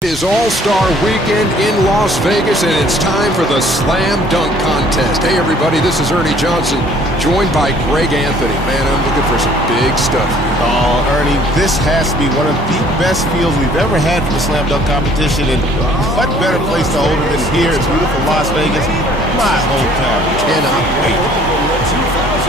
It is All-Star Weekend in Las Vegas, and it's time for the Slam Dunk Contest. Hey, everybody, this is Ernie Johnson, joined by Greg Anthony. Man, I'm looking for some big stuff here. Oh, Ernie, this has to be one of the best fields we've ever had for the Slam Dunk competition, and what better place to hold it than here in beautiful Las Vegas, my hometown. Cannot wait. The 2007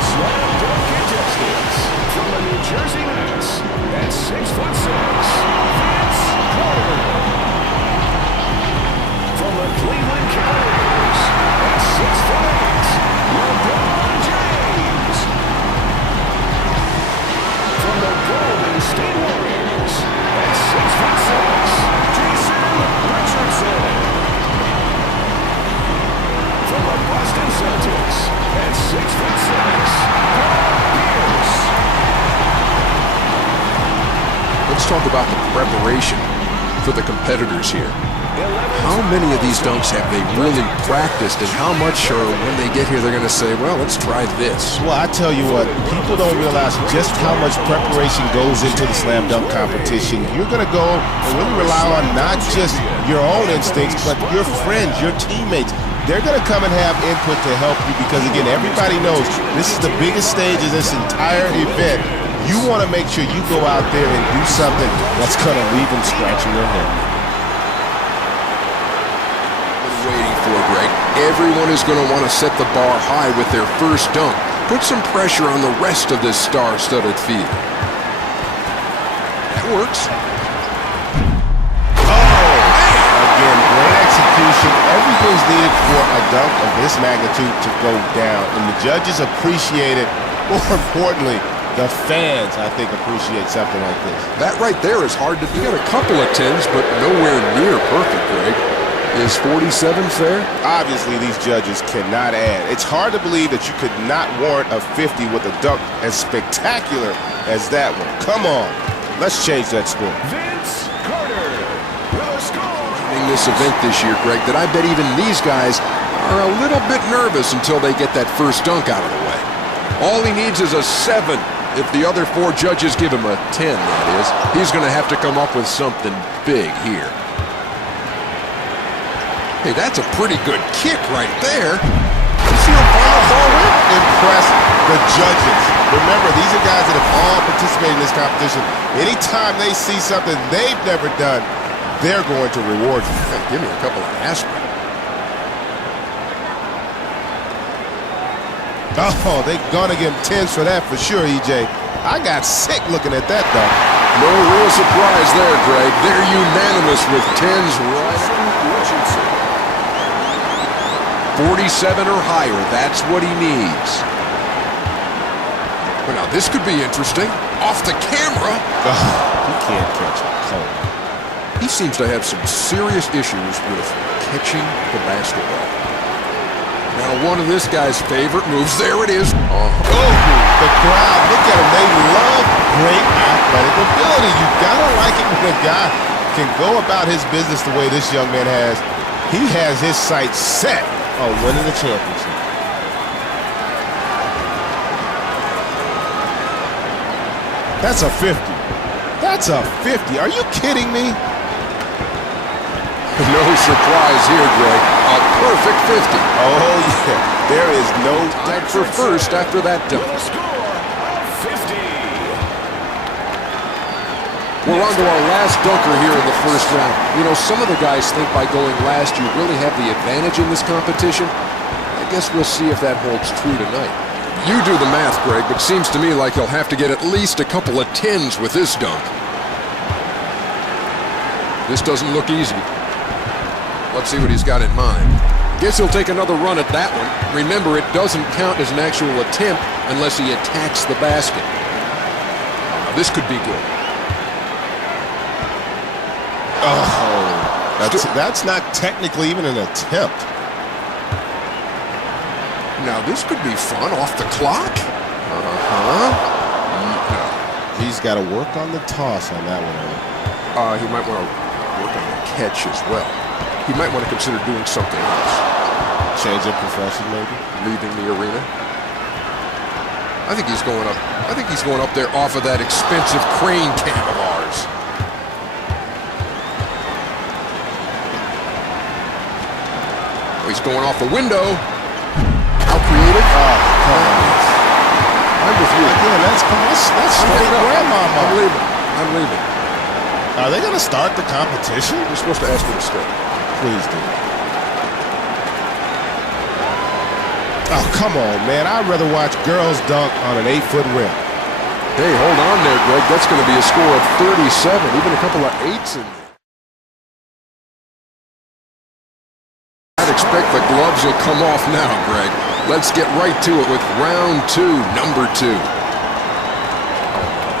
Slam Dunk contestants from the New Jersey Nets at 6'6". From the Cleveland Cavaliers at 6'8", LeBron James. From the Golden State Warriors at 6'6", Jason Richardson. From the Boston Celtics at 6'6", Paul Pierce. Let's talk about the preparation for the competitors here. How many of these dunks have they really practiced, and how much, or when they get here, they're going to say, well, let's try this? Well, I tell you what, people don't realize just how much preparation goes into the Slam Dunk competition. You're going to go and really rely on not just your own instincts, but your friends, your teammates. They're going to come and have input to help you because, again, everybody knows this is the biggest stage of this entire event. You want to make sure you go out there and do something that's going to leave them scratching their head. Waiting for, Greg. Everyone is going to want to set the bar high with their first dunk. Put some pressure on the rest of this star-studded field. That works. Again, great execution. Everything's needed for a dunk of this magnitude to go down. And the judges appreciate it. More importantly, the fans, I think, appreciate something like this. That right there is hard to do. You got a couple of 10s, but nowhere near perfect, Greg. Is 47 fair? Obviously, these judges cannot add. It's hard to believe that you could not warrant a 50 with a dunk as spectacular as that one. Come on. Let's change that score. Vince Carter with a score. In this event this year, Greg, that I bet even these guys are a little bit nervous until they get that first dunk out of the way. All he needs is a 7. If the other 4 judges give him a 10, that is, he's going to have to come up with something big here. Hey, that's a pretty good kick right there. You see how far the ball went? Impress the judges. Remember, these are guys that have all participated in this competition. Anytime they see something they've never done, they're going to reward you. Hey, give me a couple of aspirin. Oh, they're going to give him 10s for that for sure, EJ. I got sick looking at that, though. No real surprise there, Greg. They're unanimous with 10s right. 47 or higher, that's what he needs. Well, now, this could be interesting. Off the camera. He can't catch a cold. He seems to have some serious issues with catching the basketball. Now, one of this guy's favorite moves. There it is. Oh, the crowd, look at him. They love great athletic ability. You gotta like it when a guy can go about his business the way this young man has. He has his sights set on winning the championship. That's a 50. That's a 50. Are you kidding me? No surprise here, Greg. A perfect 50. Oh, yeah. There is no Tied for first after that dunk. With a score of 50. We're on to our last dunker here in the first round. You know, some of the guys think by going last you really have the advantage in this competition. I guess we'll see if that holds true tonight. You do the math, Greg, but seems to me like he'll have to get at least a couple of 10s with this dunk. This doesn't look easy. Let's see what he's got in mind. Guess he'll take another run at that one. Remember, it doesn't count as an actual attempt unless he attacks the basket. Now, this could be good. Oh, that's not technically even an attempt. Now, this could be fun off the clock. He's got to work on the toss on that one. He might want to work on the catch as well. He might want to consider doing something else. Change of profession, maybe? Leaving the arena. I think he's going up. I think he's going up there off of that expensive crane cam of ours. He's going off the window. How creative. Oh, come on. I'm with you. Again, that's straight grandmama. I'm leaving. Are they going to start the competition? You're supposed to ask me to stay. Please do. Oh, come on, man. I'd rather watch girls dunk on an 8-foot rim. Hey, hold on there, Greg. That's going to be a score of 37, even a couple of 8s in there. I'd expect the gloves will come off now, Greg. Let's get right to it with round 2, number 2.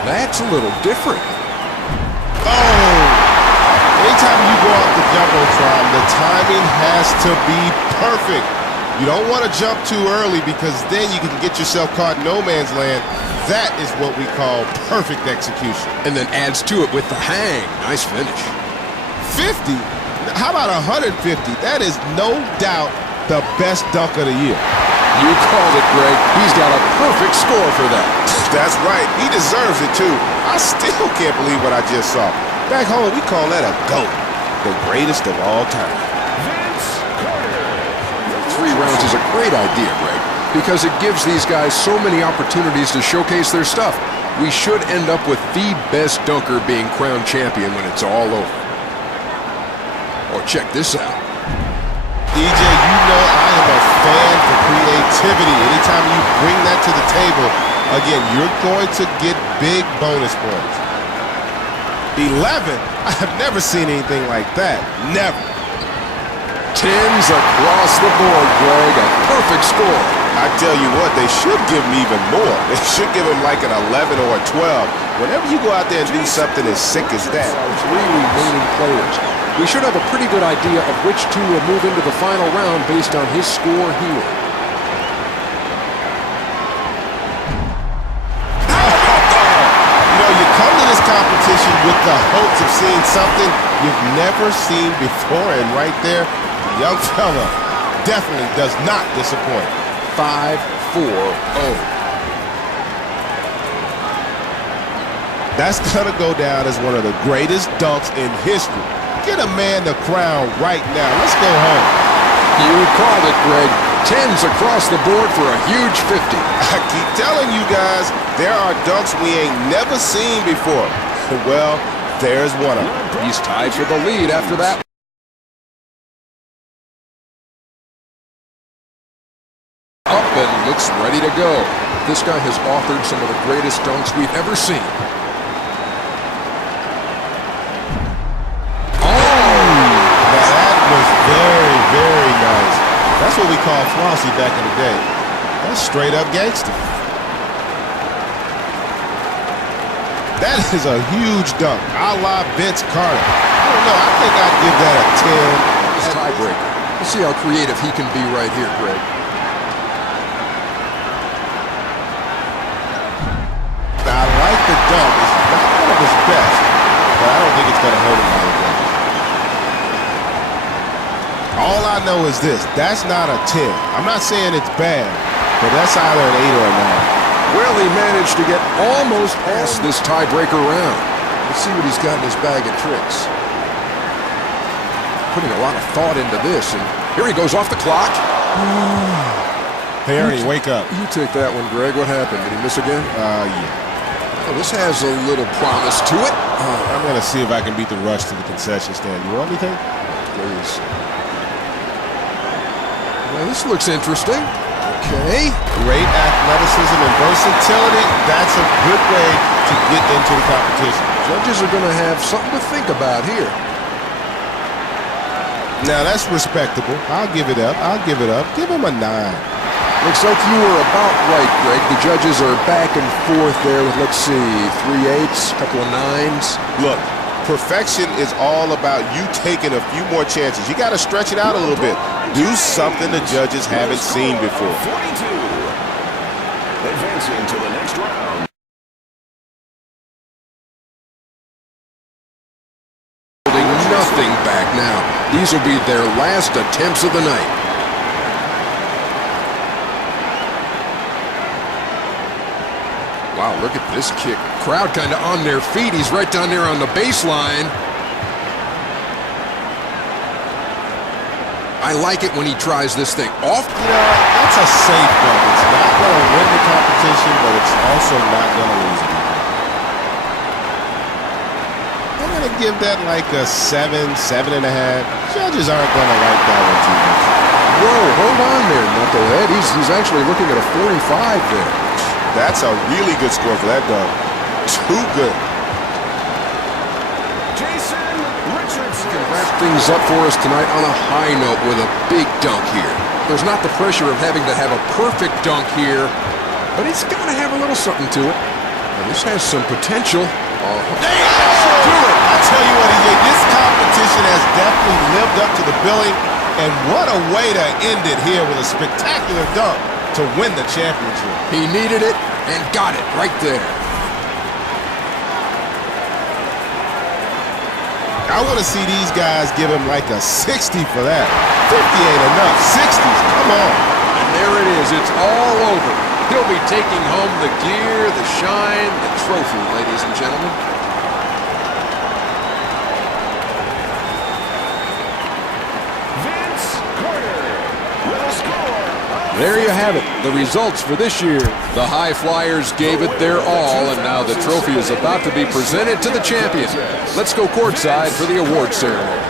That's a little different. Oh! Anytime you go off the Jumbotron, the timing has to be perfect. You don't want to jump too early because then you can get yourself caught in no man's land. That is what we call perfect execution. And then adds to it with the hang. Nice finish. 50? How about 150? That is no doubt the best dunk of the year. You called it, Greg. He's got a perfect score for that. That's right. He deserves it, too. I still can't believe what I just saw. Back home, we call that a GOAT. The greatest of all time. Vince Carter. 3 rounds is a great idea, Greg, because it gives these guys so many opportunities to showcase their stuff. We should end up with the best dunker being crowned champion when it's all over. Oh, check this out. DJ, you know I am a fan for creativity. Anytime you bring that to the table, again, you're going to get big bonus points. 11? I have never seen anything like that. Never. 10s across the board, Greg. A perfect score. I tell you what, they should give him even more. They should give him like an 11 or a 12. Whenever you go out there and do something as sick as that. 3 remaining players. We should have a pretty good idea of which 2 will move into the final round based on his score here. You know, you come to this competition with the hopes of seeing something you've never seen before, and right there, the young fella definitely does not disappoint. 5-4-0. That's gonna go down as one of the greatest dunks in history. Get a man the crown right now. Let's go home. You called it, Greg. 10s across the board for a huge 50. I keep telling you guys, there are dunks we ain't never seen before. Well, there's one of them. He's tied for the lead after that. Up and looks ready to go. This guy has authored some of the greatest dunks we've ever seen. Very, very nice. That's what we call Flossie back in the day. That's straight up gangster. That is a huge dunk, a la Vince Carter. I don't know, I think I'd give that a 10. It's tiebreaker. Let's see how creative he can be right here, Greg. Now, I like the dunk. It's not one of his best, but I don't think it's going to hurt him by the way. All I know is this, that's not a 10. I'm not saying it's bad, but that's either an 8 or a 9. Well, he managed to get almost past this tiebreaker round. Let's see what he's got in his bag of tricks. Putting a lot of thought into this, and here he goes off the clock. Hey, Ernie, wake up. You take that one, Greg. What happened? Did he miss again? Yeah. Oh, this has a little promise to it. I'm going to see if I can beat the rush to the concession stand. You want anything? Please. Well, this looks interesting. Okay. Great athleticism and versatility. That's a good way to get into the competition. Judges are going to have something to think about here. Now, that's respectable. I'll give it up. I'll give it up. Give him a 9. Looks like you were about right, Greg. The judges are back and forth there with, let's see, 3 8s, a couple of 9s. Look, perfection is all about you taking a few more chances. You got to stretch it out a little bit. Do something the judges haven't seen before. 42. Advancing to the next round. Holding nothing back now. These will be their last attempts of the night. Wow, look at this kick. Crowd kind of on their feet. He's right down there on the baseline. I like it when he tries this thing off. You know, that's a safe dunk. It's not going to win the competition, but it's also not going to lose it. I'm going to give that like a 7, 7.5. Judges aren't going to like that one too much. Whoa, hold on there, knucklehead. He's actually looking at a 45 there. That's a really good score for that dunk. Too good. Jason Richardson. Can wrap things up for us tonight on a high note with a big dunk here. There's not the pressure of having to have a perfect dunk here, but it's got to have a little something to it. And this has some potential. Do it. I tell you what, EJ, this competition has definitely lived up to the billing, and what a way to end it here with a spectacular dunk to win the championship. He needed it and got it right there. I want to see these guys give him like a 60 for that. 50 ain't enough. 60s, come on. And there it is. It's all over. He'll be taking home the gear, the shine, the trophy, ladies and gentlemen. Vince Carter with a score. There you have it, the results for this year. The High Flyers gave it their all, and now the trophy is about to be presented to the champion. Let's go courtside for the award ceremony.